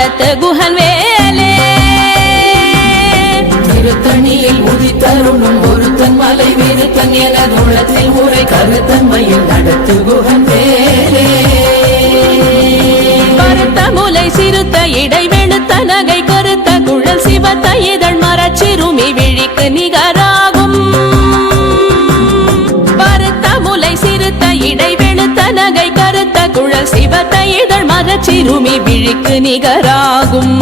நடத்து குஹன் வேலே. திருத்தணியில் உதித்தருளும் ஒருத்தன் மலை விருத்தன் எனதுள்ளத்தில் உரை கருத்தன்மையில் நடத்து குகன் வேலே. கருத்த முலை சிறுத்த இடை வெளுத்த நகை கருத்த குழல் சிவத்த மரச்சிறுமி விழிக்கு நிகராகும்.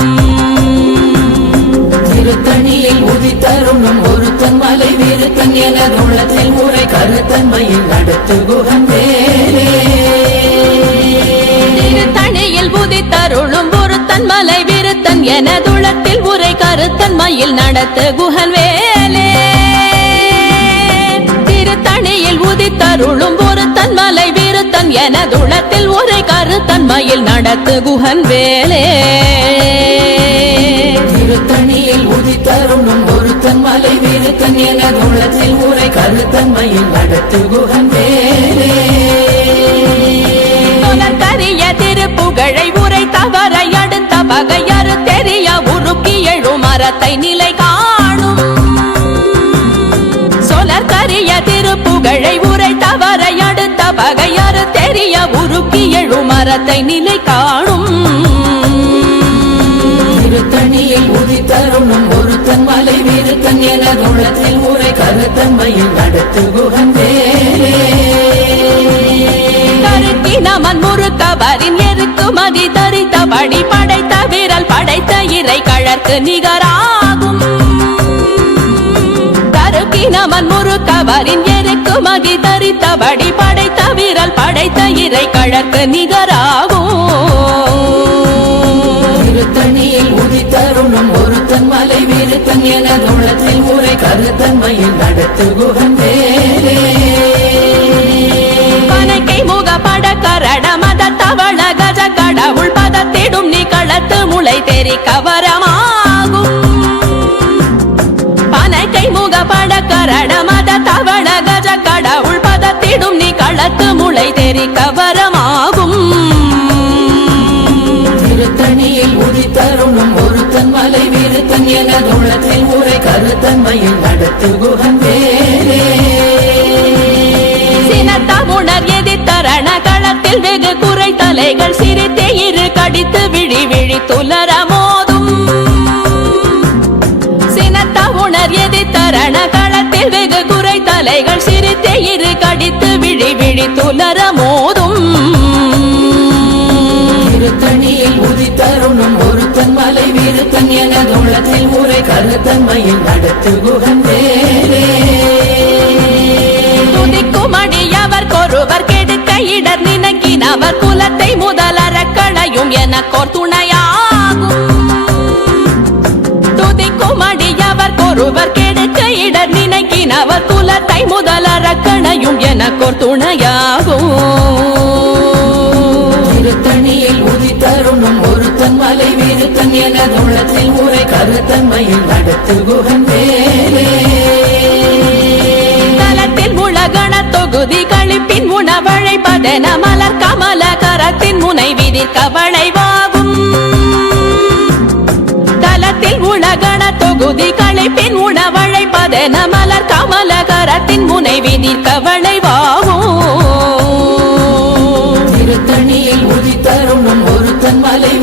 திருத்தணியில் உதித்தருளும் ஒருத்தன் மலை விருத்தன் எனதுள்ளத்தில் உரை கருத்தன்மையில் நடத்து குகன் வேலே திருத்தணியில் புதித்தருளும் ஒருத்தன் மலை விருத்தன் எனதுளத்தில் உரை கருத்தன் மயில் நடத்து குஹன் வேலே திருத்தணியில் உதித்தருளும் ஒருத்தன் மலை விருத்தன் எனதுளத்தில் உரை கருத்தன் மயில் நடத்து குஹன் வேலே. திருத்தணியில் உதித்தருளும் ஒருத்தன் மலை விருத்தன் எனதுள்ளத்தில் உரை கருத்தன்மையில் நடத்து குகன் வேலே. கரிய திருப்புகழை உரை தவறை அடுத்த பகையறு தெரிய உருக்கி எழும் மரத்தை நிலை தெரிய உருக்கி எழும் மரத்தை நிலை காணும். திருத்தணியில் உதித்தருளும் ஒருத்தன் மலை விருத்தன் எனதுள்ளத்தில் உரை கருத்தன்மையில் நடத்து வேலே கருத்தினமன் முறுக்கவரின் எருக்குமதி தரித்தபடி படைத்த விரல் படைத்த இறை கழற்கு நிகராகும். கருக்கினமன் முறுக்கவரின் எருக்குமதி தரித்தபடி படைத்த இறை கழற்கு நிகராகும். திருத்தணியில் உதித்தருளும் ஒருத்தன் மலை விருத்தன் எனதுள்ளத்தில் உரை கருத்தன்மையில் நடத்து குகன் வேலே பனக்கை முக பட கரட மத தவள கஜ கடவுள் பதத்திடும் நிகழத்து முளை தெரி கவரமாகும் பனக்கை முக பட கரட முளை தெரி கவரமாகும். திருத்தணியில் உதித்தருளும் ஒருத்தன் மலை விருத்தன் எனதுள்ளத்தில் உரை கருத்தன்மையில் நடத்து குகன் வேலே சினத்தமுணர் எதிர்த்தரண களத்தில் வெகு குறை தலைகள் சிரித்தே இரு கடித்து விழி விழி துலர மோதும். சினத்த உணர் எதிர்த்தரண களத்தில் வெகு குறை தலைகள் சிரித்தே இரு கடித்து விழி விழி துலர மலை விருத்தன் எனதுள்ளத்தில் உரை கருத்தன்மையில் நடத்து வேலே துதிக்கும் அடியவர் கொருவர் கெடுக்க இடர் நினைக்கினவர் குலத்தை முதலற களையும் எனக்கோர் துணையாகும். துதிக்கும் அடியவர் கொருவர் கெடுக்க இடர் நினைக்கினவர் குலத்தை முதலற களையும் எனக்கோர் துணையாகும். திருத்தணியில் உதித்தருளும் ஒருத்தன் மலை விருத்தன் எனதுள்ளத்தில் உரை கருத்தன்மையில் நடத்து குகன் வேலே தலத்தில் உலகண தொகுதி கழிப்பின் உணவழைப்பதென மலர் கமல கரத்தின் முனை விதிர்க்க வளைவாகும். தலத்தில் உலகண தொகுதி கழிப்பின் உணவழைப்பதென மலர் கமல கரத்தின் முனை விதிர்க்க வளைவாகும். திருத்தணியில் உதித்தருளும் ஒருத்தன் மலை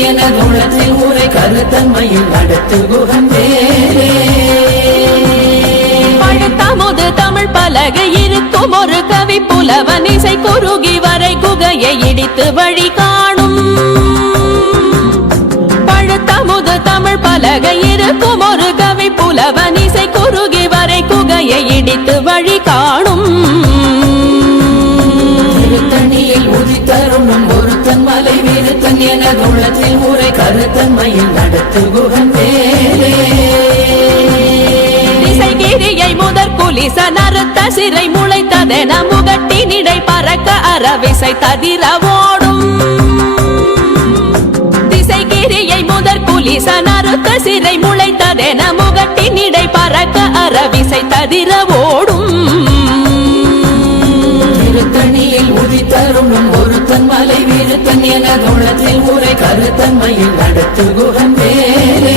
என குணத்தில் உரை கருத்தன்மையில் அடுத்து குகன் பழுத்தமுது தமிழ் பலகை இருக்கும் ஒரு கவி புலவன் இசை குறுகி வரை குகையை இடித்து வழி காணும். பழுத்தமுது தமிழ் பலகை இருக்கும் ஒரு கவி புலவன் இசை குறுகி வரை குகையை இடித்து வழி எனது உள்ளத்தில் உரை கருத்தன்மையில் நடத்து குகன் வேலே திசைகிரியை முதற் குலிச நறுத்த சிறை முளைத்ததென முகட்டினிடை பறக்க அறவிசை தவிர ஓடும். திசைகிரியை முதற் குலிச நறுத்த சிறை முளைத்ததென முகட்டினிடை பறக்க அறவிசை தவிர ஓடும். திருத்தணியில் மலை ஒருத்தன் ஒருத்தன் மலை வீருத்தன் எனதுள்ளத்தில் உரை கருத்தன்மையில் நடத்து குகன் வேலே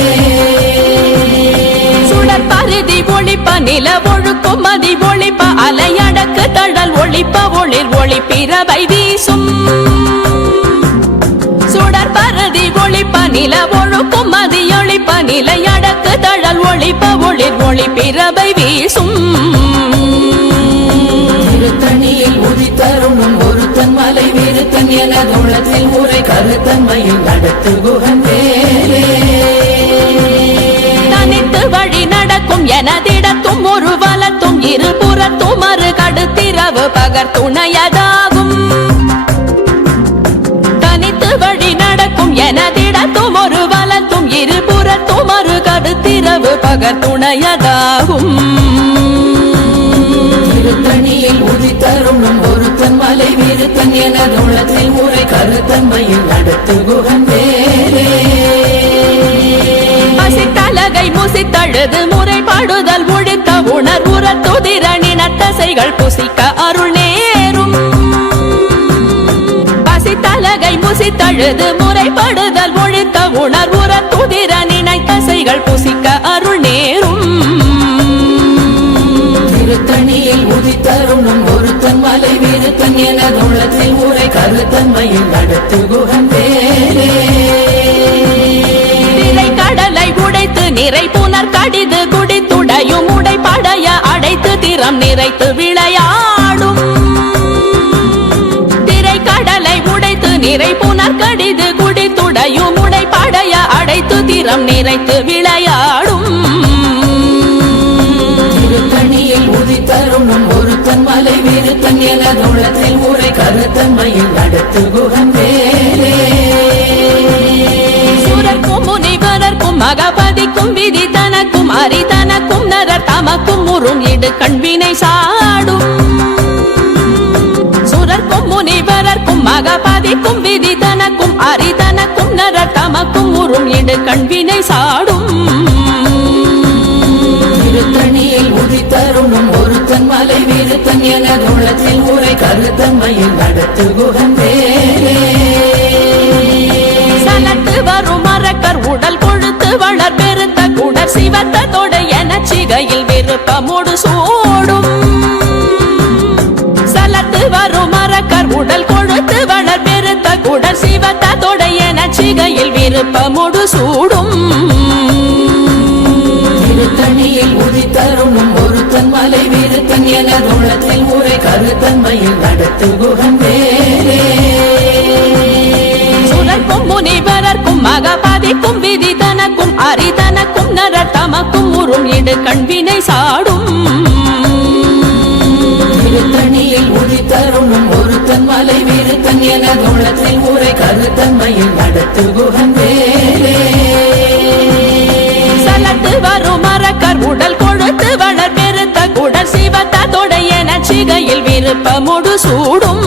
சுடர் பருதி ஒளிப்ப நில ஒழுக்கும் மதி ஒழிப்ப அலையடக்கு தடல் ஒழிப்ப ஒளிர் ஒளி பிறவை வீசும். சுடர் பருதி ஒளிப்ப நில ஒழுக்கும் மதி ஒழிப்ப நிலையடக்கு தழல் ஒழிப்ப ஒளிர் ஒளி பிறவை வீசும். திருத்தணியில் உதித்தருணும் மலை வீருத்தன் எனதுள்ளத்தில் உரை கருத்தன்மையில் நடத்து குகன் வேலே தனித்து வழி நடக்கும் எனதிடத்தும் ஒரு வலத்தும் இருபுறத்தும் மறு கடுத்திரவு பகர் துணையதாகும். தனித்து வழி நடக்கும் எனதிடத்தும் ஒரு வலத்தும் இருபுறத்தும் மறு கடுத்திரவு பகர் துணையதாகும். திருத்தணியில் உதித்தருணும் வீருத்தன் எனதுள்ளத்தில் உரை கருத்தன்மையில் நடத்து குகன் வேலே பசித்தலகை முசித்தழுது முறைப்பாடுதல் முழித்த உணர்வுற துதிரணின தசைகள் புசிக்க அருள் நேரும். பசித்தலகை முசித்தழுது முறைப்படுதல் ஒழித்த உணர்வுற துதிரணின தசைகள் புசிக்க அருள் நேரும். திருத்தணியில் உதித்தருணும் ஒருத்தன் மலை வீருத்தன் எனதுள்ளத்தில் உரை கருத்தன்மையில் நடத்து குகன் வேலே கடலை உடைத்து நிறை புனர் கடிது குடித்துடையும் உடைப்படைய அடைத்து திறம் நிறைத்து விளையாடும். திரை கடலை உடைத்து நிறை புனர் கடிது குடித்துடையும் உடைப்படைய அடைத்து திறம் நிறைத்து விளையாடும். உதித்தருணும் ஒருத்தன் மலை வீருத்தன் என எனதுள்ளத்தில் உரை கருத்தன்மையில் நடத்து குகன் வேலே சுரர்க்கும் முனிவரர்க்கும் மகபதிக்கும் விதி தனக்கும் அரிதனக்கும் நரர் தமக்கும் உறும் இடு கண்வினை சாடும். சுரர்க்கும் முனிவரர்க்கும் மகபதிக்கும் விதி தனக்கும் அரிதனக்கும் நரர் தமக்கும் உறும் இடு கண்வினை சாடும். திருத்தணியில் உதித்தருணும் ஒருத்தன் மலை விருத்தன் என தோளத்தில் உரை கருத்தம்மையில் நடத்து குகன் வேலே சலத்து வரும் மரக்கர் உடல் கொழுத்து வளர் பெருத்த குடர் சிவத்த தொடை என சிகையில் விருப்பமோடு சூடும். சலத்து வரும் மரக்கர் உடல் கொழுத்து வளர் பெருத்த குடர் சிவத்த தொடை என சிகையில் விருப்பமோடு சூடும். வீருத்தன் எனதுள்ளத்தில் உரை கருத்தன்மையில் நடத்து குகன் வேலே சுரர்க்கும் முனிவரர்க்கும் மகபாதிக்கும் விதி தனக்கும் அரிதனக்கும் நரர் தமக்கும் உறும் இடு கண்வினை சாடும். திருத்தணியில் உதித்தருணும் ஒருத்தன் மலை வீருத்தன் எனதுள்ளத்தில் உரை கருத்தன்மையில் நடத்து குகன் வேலே விருப்பமுடு சூடும்.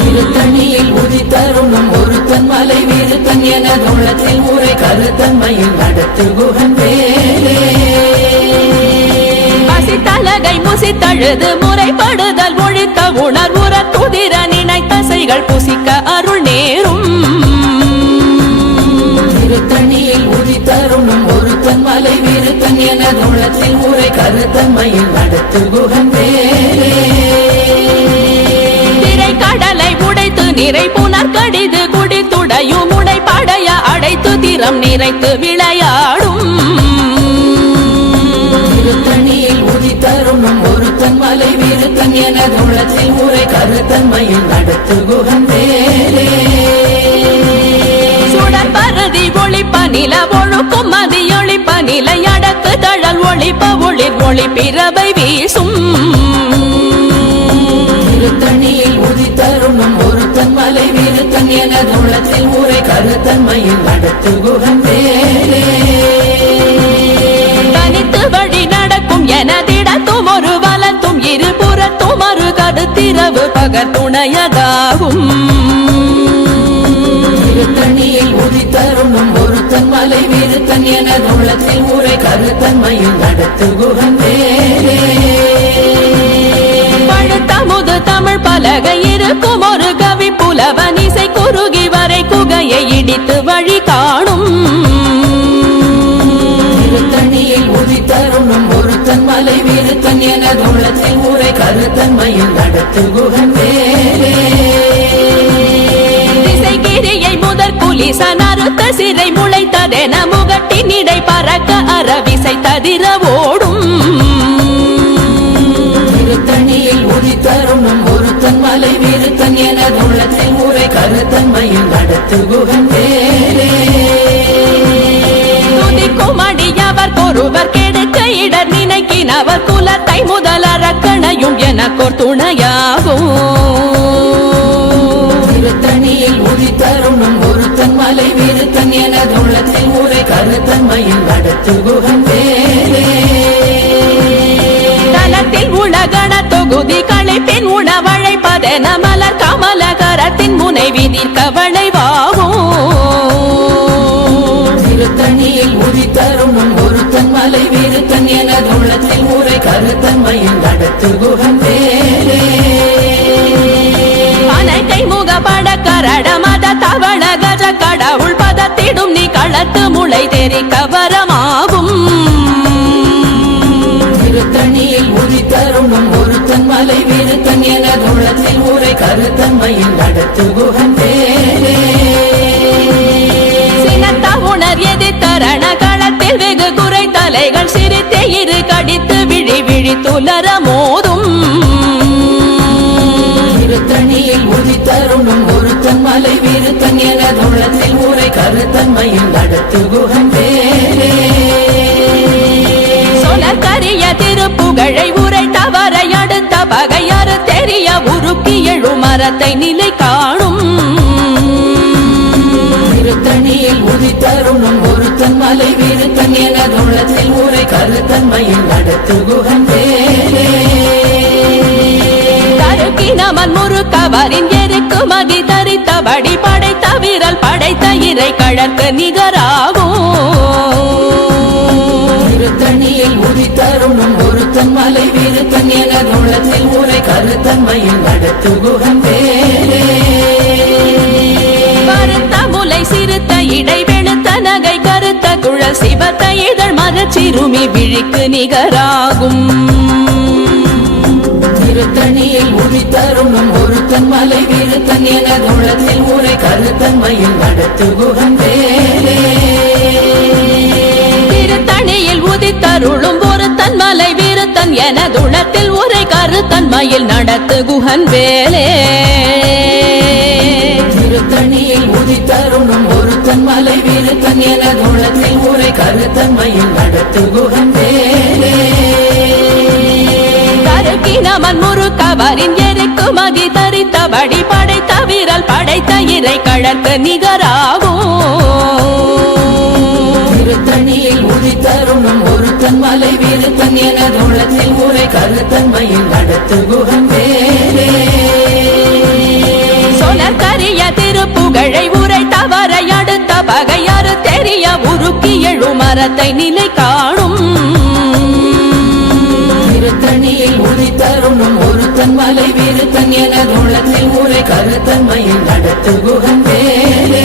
திருத்தணியில் உதித்தருணும் ஒருத்தன் மலை வீருத்தன் எனதுள்ளத்தில் உரை கருத்தன்மையில் நடத்து குகன் வேலே பசித்தலகை முசித்தழுது முறைப்படுதல் ஒழித்த உணர்வுற துதிர நினைத்தசைகள் புசிக்க மலை வீருத்தன் எனதுள்ளத்தில் உரை கருத்தன்மையில் நடத்து குகன் திரை கடலை உடைத்து நிறை புனர் கடிது குடித்துடையும் உடைப்படைய அடைத்து திறம் நிறைத்து விளையாடும். திருத்தணியில் உதித்தருணும் ஒருத்தன் மலை வீருத்தன் எனதுள்ளத்தில் உரை கருத்தன்மையில் நடத்து குகன் வேலே சுடர் பருதி ஒளிப்ப நில ஒழுக்கும் மதி ஒளிப்ப நிலையடக்கு தழல் ஒளிப்ப ஒளிர் ஒளி பிறவை வீசும். திருத்தணியில் உதித்தருணும் ஒருத்தன் மலை வீருத்தன் எனதுள்ளத்தில் உரை கருத்தன்மையில் நடத்து குகன் வேலே தனித்து வழி நடக்கும் எனதிடத்தும் ஒரு வலத்தும் இருபுறத்தும் மறு கடுத்திரவு பகர் துணையதாகும். திருத்தணியில் உதித்தருணும் ஒருத்தன் மலை வீருத்தன் எனதுள்ளத்தில் ஊரை கருத்தன்மையில் நடத்து குகந்தே வேலே பழுத்தமுது தமிழ் ப பலகை இருக்கும். ஒரு கவி புலவன் இசை குறுகி வரை குகையை இடித்து வழி காணும். திருத்தணியில் உதித்தருணும் ஒருத்தன் மலை வீருத்தன் என உள்ளத்தில் ஊரை கருத்தன்மையில் நடத்து குகன் புலிசன் அறுத்த சிறை முளைத்ததென முகட்டின் இடை பறக்க அறவிசை ததிர ஓடும். திருத்தணியில் உதித்தருணும் ஒருத்தன் மலை வீருத்தன் எனது உள்ளத்தில் ஊரை கருத்தன்மையில் நடத்து குகன் துதிக்கும் அடியவர் ஒருவர் கெடுக்க இடர் நினைக்கினவர் குலத்தை முதலறக்கணையும் எனக்கோர் துணையாகும். திருத்தணியில் உதித்தருணும் ஒருத்தன் மலை வீருத்தன் எனது உள்ளத்தில் ஊரை கருத்தன்மையில் நடத்து குகன் வேலே தலத்தில் உலகண தொகுதி களைப்பின் உணவழைப்பதென மலர் கமலகரத்தின் முனை விதிர்க்க வளைவாகும் திருத்தணியில் உதித்தருணும் ஒருத்தன் மலை வீருத்தன் எனது உள்ளத்தில் ஊரை கருத்தன்மையில் நடத்து குகன் வேலே அனைத்தை முகப்பட கரட மத தவள முளை தெரிக்க வரமாகும் திருத்தணியில் உதித்தருணும் ஒருத்தன் மலை வீருத்தன் எனது உள்ளத்தில் ஊரை கருத்தன்மையில் நடத்து சினத்த உணர் எதிர்த்தரண களத்தில் வெகு குறை தலைகள் சிரித்தே இரு கடித்து விழி விழி துலர மோதும். திருத்தணியில் உதித்தருணும் ஒருத்தன் மலை வீருத்தன் எனது உள்ளத்தில் ஊரை கருத்தன்மையில் நடத்து குகன் வேலே சொலக்கரிய திருப்புகழை உரை தவறை அடுத்த பகையாறு தெரிய உருக்கி எழு மரத்தை நிலை காணும். திருத்தணியில் உதித்தருணும் ஒருத்தன் மலை வீருத்தன் எனது உள்ளத்தில் ஊரை கருத்தன்மையில் நடத்து குகன் வேலே தருக்கினமன் முறுக்கவரின் எருக்கு மதி தரித்தபடி படைத்த வீரல் படைத்த இறை கழற்கு நிகராகும். திருத்தணியில் உதித்தருணும் ஒருத்தன் மலை வீருத்தன் எனது உள்ளத்தில் ஊரை கருத்தன்மையில் நடத்து குகன் வேலே கருத்த முலை சிறுத்த இடை வெளுத்த நகை கருத்த குழல் சிவத்த இதழ் மரச்சிறுமி விழிக்கு நிகராகும். திருத்தணியில் உதித்தருணும் ஒருத்தன் மலை வீருத்தன் எனது உள்ளத்தில் ஊரை கருத்தன்மையில் நடத்து குகன் வேலே திருத்தணியில் உதித்தருளும் ஒருத்தன் மலை வீரத்தன் எனதுளத்தில் உரை கருத்தன்மையில் நடத்து குஹன் வேலே திருத்தணியில் உதித்தருணும் ஒருத்தன் மலை வீருத்தன் எனது உள்ளத்தில் ஊரை கருத்தன்மையில் நடத்து குகன் வேலே கருக்கினமன் முறுக்கவரின் எருக்கு மதி தரித்தபடி படைத்த வீரல் படைத்த இறை கழற்கு நிகராகும். திருத்தணியில் உதித்தருணும் ஒருத்தன் மலை வீருத்தன் எனது உள்ளத்தில் ஊரை கருத்தன்மையில் நடத்து குகன் வேலே சொலக்கரிய திருப்புகழை உரை தவறை அடுத்த பகையாறு தெரிய உருக்கி எழு மரத்தை நிலை காணும். உதித்தருணும் ஒருத்தன் மலை வீருத்தன் எனது உள்ளத்தில் ஊரை கருத்தன்மையில் நடத்து குகன் வேலே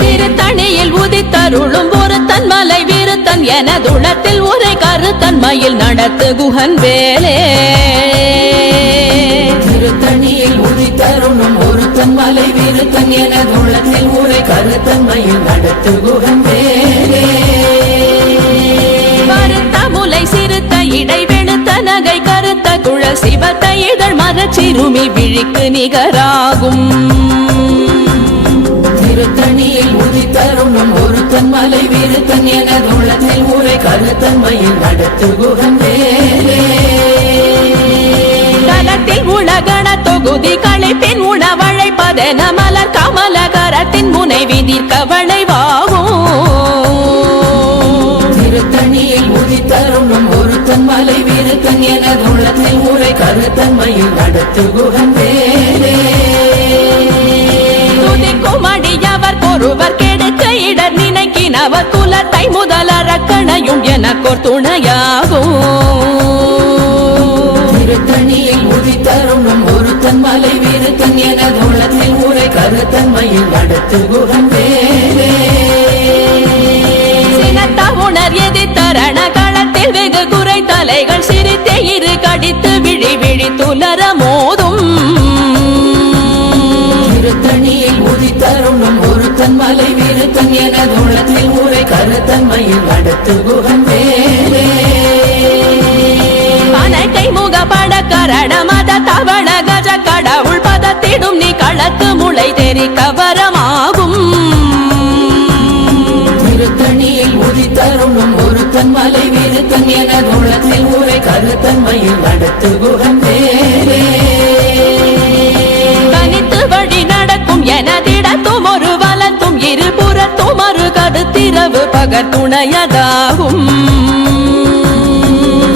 திருத்தணியில் உதித்தருளும் ஒரு தன்மலை வீருத்தன் எனதுளத்தில் உரை கருத்தன்மையில் நடத்து குஹன் வேலே திருத்தணியில் உதித்தருணும் ஒருத்தன் மலை வீருத்தன் எனது உள்ளத்தில் ஊரை கருத்தன்மையில் நடத்து குகன் வேலே சிவத்த இதழ் மரச்சிறுமி விழிக்கு நிகராகும். திருத்தணியில் உதித்தருணும் ஒருத்தன் மலை விருத்தன் என உள்ளத்தில் ஊரை கருத்தன்மையில் நடத்து குகன் வேலே உலகண தொகுதி களைப்பின் உணவழைப்பதென மலர் கமலகரத்தின் முனை விதிர்க்க வளைவாகும். திருத்தணியில் உதித்தருணும் ஒருத்தன் மலை விருத்தன் என உள்ளத்தில் ஊரை கருத்தன்மையில் நடத்து குகன் வேலே துதிக்கும் அடியவர் ஒருவர் கெடுக்க இடர் நினைக்கினவர் குலத்தை முதலறக்கணையும் எனக்கோர் துணையாகும் திருத்தணியில் உதித்தருணும் ஒருத்தன் மலை வீருத்தன் என தோளத்தில் ஊரை கருத்தன்மையில் நடத்து குகன் வேலே சினத்த உணர் எதிர்த்தரண களத்தில் வெகு குறை தலைகள் சிரித்தே இரு கடித்து ஒருத்தன் மலை வீருத்தன் என தோளத்தில் ஊரை கருத்தன்மையில் நடத்து குகன் வேலே அனைக்கை முக பட கரண மத தவண கஜ கடவுள் பதத்திடும் நீ களத்து முளை தெரி கவரமாகும். திருத்தணியில் உதித்தருணும் ஒருத்தன் மலை வீருத்தன் என தோளத்தில் ஊரை கருத்தன்மையில் நடத்து குகன் வேலே தனித்து வழி நடக்கும் எனதிடத்தும் கருத்திரவு பகர் துணையதாகும்.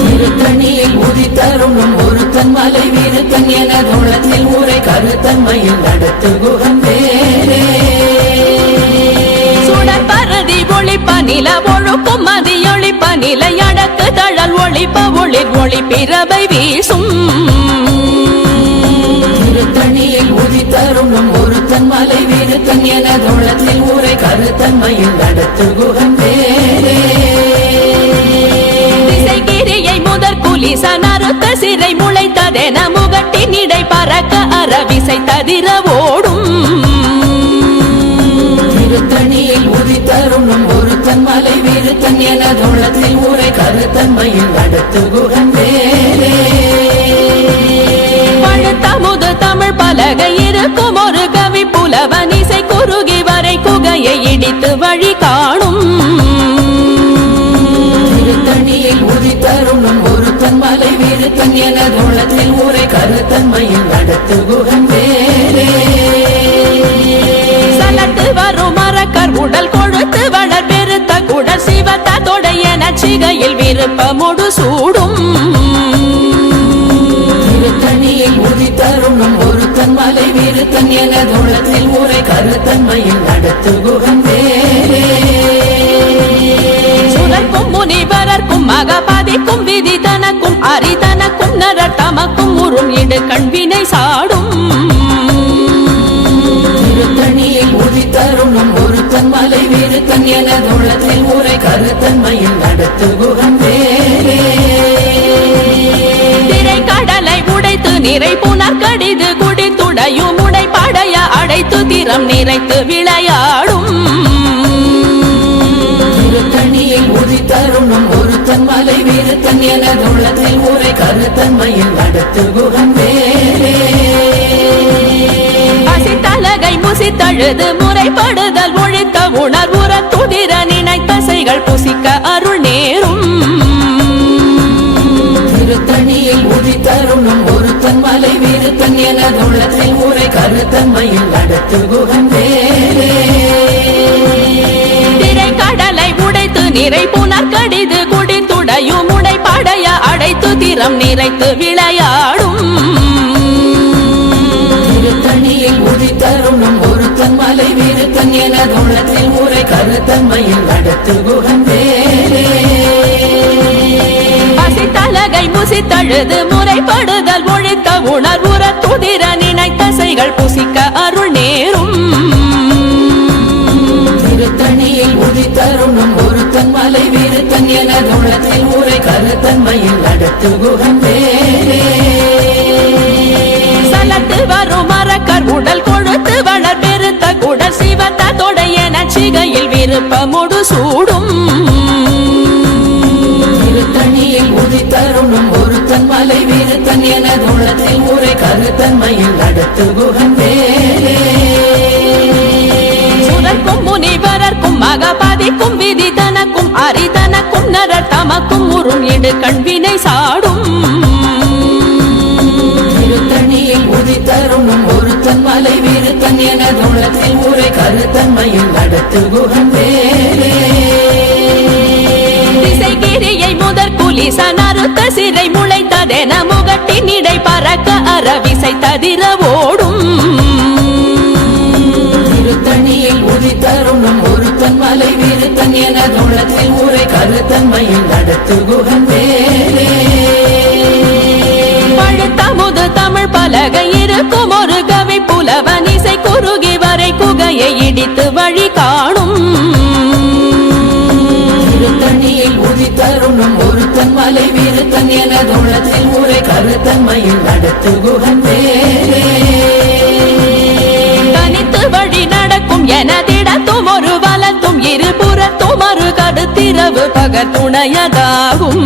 திருத்தணியில் உதித்தருணும் ஒருத்தன் மலை வீருத்தன் என தோளத்தில் ஊரை கருத்தன்மையில் நடத்து குகன் வேலே சுடர் பரதி ஒளிப்ப நில ஒழுக்கும் மதியொளிப்ப நிலை அடக்கு தழல் ஒளிப்ப ஒளிர் ஒளி பிறவை வீசும். மலை வீருத்தன் என தோளத்தில் ஊரை கருத்தன்மையில் நடத்து குகன் வேலே திசைகிரியை முதற் குலிச நறுத்த சிறை முளைத்ததென முகட்டின் இடை பறக்க அறவிசை ததிர ஓடும் திருத்தணியில் உதித்தருணும் ஒருத்தன் மலை வீருத்தன் என தோளத்தில் ஊரை கருத்தன்மையில் நடத்து குகன் வேலே தமிழ் பலகை இருக்கும் ஒரு கவி புலவன் இசை குறுகி வரை குகையை இடித்து வழி காணும். திருத்தணியில் உதித்தருணும் ஒருத்தன் மலை வீருத்தன் என தோளத்தில் ஊரை கருத்தன்மையில் நடத்து குகன் வேலே சலத்து வரும் மரக்கர் உடல் கொழுத்து வளர் பெருத்த குடல் சிவத்த தொடைய நச்சிகையில் விருப்பமுடு மலை வீருத்தன் என தோளத்தில் ஊரை கருத்தன்மையில் நடத்து குகன் வேலே சுரக்கும் முனிவரர்க்கும் மகபதிக்கும் விதி தனக்கும் அரிதனக்கும் நரர் தமக்கும் உறும் இடு கண்வினை சாடும். திருத்தணியில் உதித்தருணும் ஒருத்தன் மலை வீருத்தன் என தோளத்தில் ஊரை கருத்தன்மையில் நடத்து குகன் வேலே திரை கடலை உடைத்து நிறை புனர் திறம் நிறைத்து விளையாடும். திருத்தணியில் உதித்தருணும் ஒருத்தன் மலை வீருத்தன் என தோளத்தில் ஊரை கருத்தன்மையில் நடத்து குகன் வேலே பசித்தலகை முசித்தழுது முறைப்படுதல் ஒழித்த உணர்வுற துதிர நினைத்தசைகள் புசிக்க அருள் நேரும். திருத்தணியில் உதித்தருணும் ஒருத்தன் மலை வீருத்தன் என தோளத்தில் ஊரை கருத்தன்மையில் நடத்து குகன் வேலே திரை கடலை உடைத்து நிறை புனர் கடிது குடித்துடையும் உடை படைய அடைத்து திறம் நிறைத்து விளையாடும். திருத்தணியில் உதித்தருணும் ஒருத்தன் மலை வீருத்தன் என தோளத்தில் ஊரை கருத்தன்மையில் பசித்தலகை முசித்தழுது முறைப்படுதல் நினைத்தசைகள் புசிக்க அருள் நேரும். திருத்தணியில் உதித்தருணும் ஒருத்தன் மலை வீருத்தன் என குகன் வேலே சுரக்கும் முனிவரர்க்கும் மகபதிக்கும் விதி தனக்கும் அரிதனக்கும் நரர் தமக்கும் உறும் இடு கண்வினை சாடும். திருத்தணியில் உதித்தருணும் ஒருத்தன் மலை வீருத்தன் என தோளத்தில் ஊரை கருத்தன்மையில் நடத்து குகன் வேலே திசைகிரியை முதற் குலிச நறுத்த சிறை முளைத்ததென முகட்டின் இடை பறக்க அறவிசை ததிர என தோளத்தில் ஊரை கருத்தன்மையில் நடத்து குகன் வேலே பலகை இருக்கும் ஒரு கவி புலவன் இசை குறுகி வரை குகையை இடித்து வழி காணும். திருத்தணியில் உதித்தருணும் ஒருத்தன் மலை வீருத்தன் எனது உள்ளத்தில் உரை கருத்தன்மையில் நடத்து குகன் வேலே தனித்து வழி நடக்கும் எனதிடத்தும் ஒரு கடுத்திரவு பகர் துணையதாகும்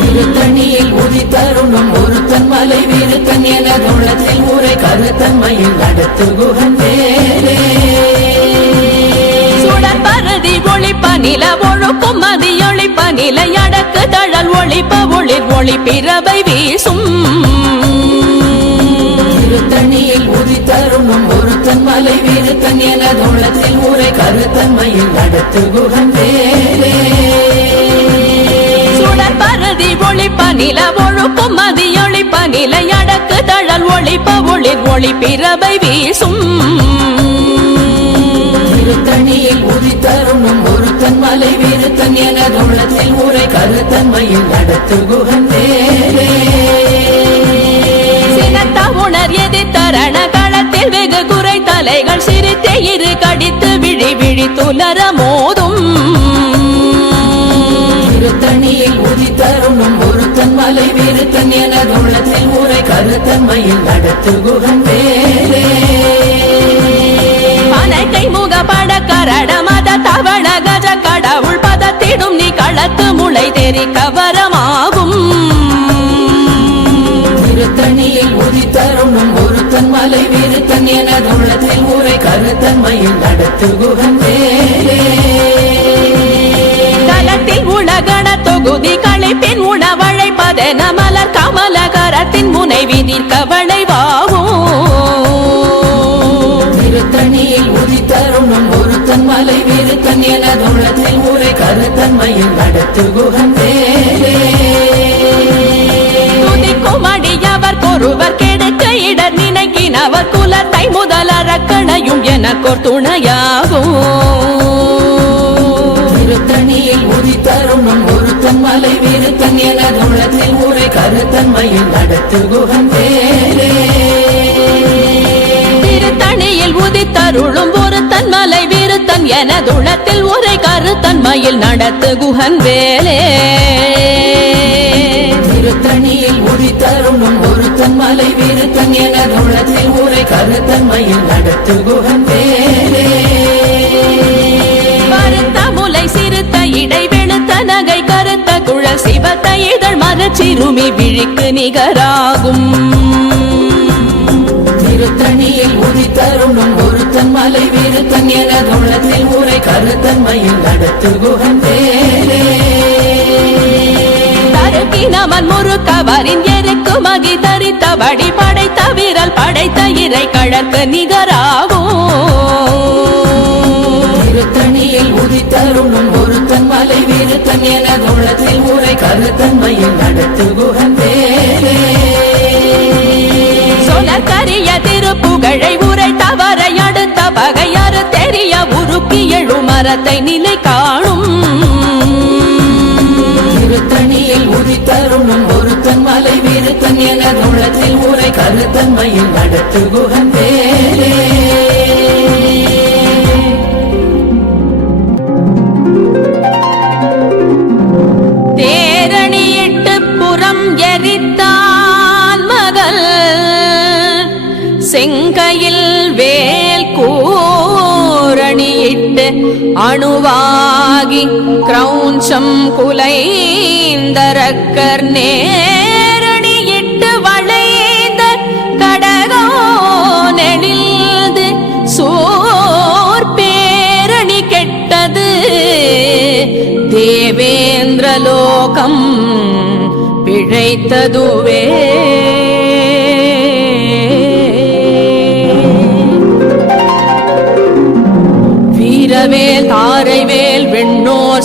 திருத்தணியில் உதித்தருணும் ஒருத்தன் மலை வீருத்தன் எனது உள்ளத்தில் உரை கருத்தன்மையில் நடத்து குகன் வேலே சுடர் பரதி ஒளிப்ப நில ஒழுக்கும் மதி ஒளிப்ப நிலை அடக்கு தழல் ஒளிப்ப ஒளிர் ஒளி பிறவை வீசும். மலை வீருத்தன் எனது உள்ளத்தில் உரை கருத்தன்மையில் நடத்து குகன் வேலே சுடர் பரதி ஒளிப்ப நில ஒழுக்கும் மதி ஒளிப்ப நிலை அடக்கு தழல் ஒளிப்ப ஒளிர் ஒளி பிறவை வீசும். திருத்தணியில் உதித்தருணும் ஒருத்தன் மலை வீருத்தன் எனது உள்ளத்தில் உரை கருத்தன்மையில் நடத்து குகன் வேலே உணர் எதிர்த்தரண களத்தில் வெகு குறை தலைகள் சிரித்தே இரு கடித்து விழி விழி துலர மோதும். திருத்தணியில் உதித்தருணும் ஒருத்தன் மலை வீருத்தன் எனது உள்ளத்தில் உரை கருத்தன்மையில் நடத்து குகன் வேலே பனைக்கை முகப்பட கரட மத தவண கஜ கடவுள் பதத்திடும் நீ களத்து முளை தெரி கவரமாகும் ஒருத்தன் மலை வீருத்தன் எனது உள்ளத்தில் உரை கருத்தன்மையில் நடத்து குகன் உலகண தொகுதி களைப்பின் உணவழைப்பதென மலர் கமல கரத்தின் முனை விதிர் கவளைவாகும் திருத்தணியில் உதித்தருணும் ஒருத்தன் மலை வீருத்தன் எனது உள்ளத்தில் உரை கருத்தன்மையில் நடத்து குகன் வேலே துதிக்கும் அடியவர் கொருவர் கெடுக்க நினைக்கினவர் குலத்தை முதலறக்கணையும் எனக்கோர் துணையாகும் திருத்தணியில் உதித்தருணும் ஒருத்தன் மலை வீருத்தன் எனது உள்ளத்தில் உரை கருத்தன்மையில் நடத்து குகன் வேலே திருத்தணியில் உதித்தருளும் ஒருத்தன் மலை விருத்தன் எனதுளத்தில் உரை கருத்தன்மையில் நடத்து குஹன் வேலே. உதித்தருணும் ஒருத்தன் மலை வீருத்தன் எனது உள்ளத்தில் உரை கருத்தன்மையில் நடத்து குகன் வேலே கருத்த முலை சிறுத்த இடை வெளுத்த நகை கருத்த குழல் சிவத்த இதழ் மரச்சிறுமி விழிக்கு நிகராகும். திருத்தணியில் உதித்தருணும் ஒருத்தன் மலை வீருத்தன் எனது உள்ளத்தில் உரை கருத்தன்மையில் நடத்து குகன் வேலே தருக்கினவன் முறுக்கவரின் எருக்கு மகி தரித்தபடி படைத்த வீரல் படைத்த இறை கழற்கு நிகராகும். திருத்தணியில் உதித்தருணும் ஒருத்தன் மலை வீருத்தன் எனது உள்ளத்தில் உரை கருத்தன்மையில் நடத்து குகன் வேலே சொலற்கரிய திருப்புகழை உரை தவறை அடுத்த பகையறு தெரிய உருக்கி எழு மரத்தை நிலை காணும். திருத்தணியில் உதித்தருணும் ஒருத்தன் மலை வீருத்தன் என உள்ளத்தில் உரை கருத்தன்மையில் நடத்து குகன் வேலே தேரணியிட்டு புறம் எரித்தான் மகள் செங்கையில் வேல் கூரணியிட்டு அணுவா ஆகி கிரௌஞ்சம் குலைந்தரக்கர் நேரணியிட்டு வளைந்த கடகோ நெடில்து சோர் பேரணி கெட்டது தேவேந்திரலோகம் பிழைத்ததுவே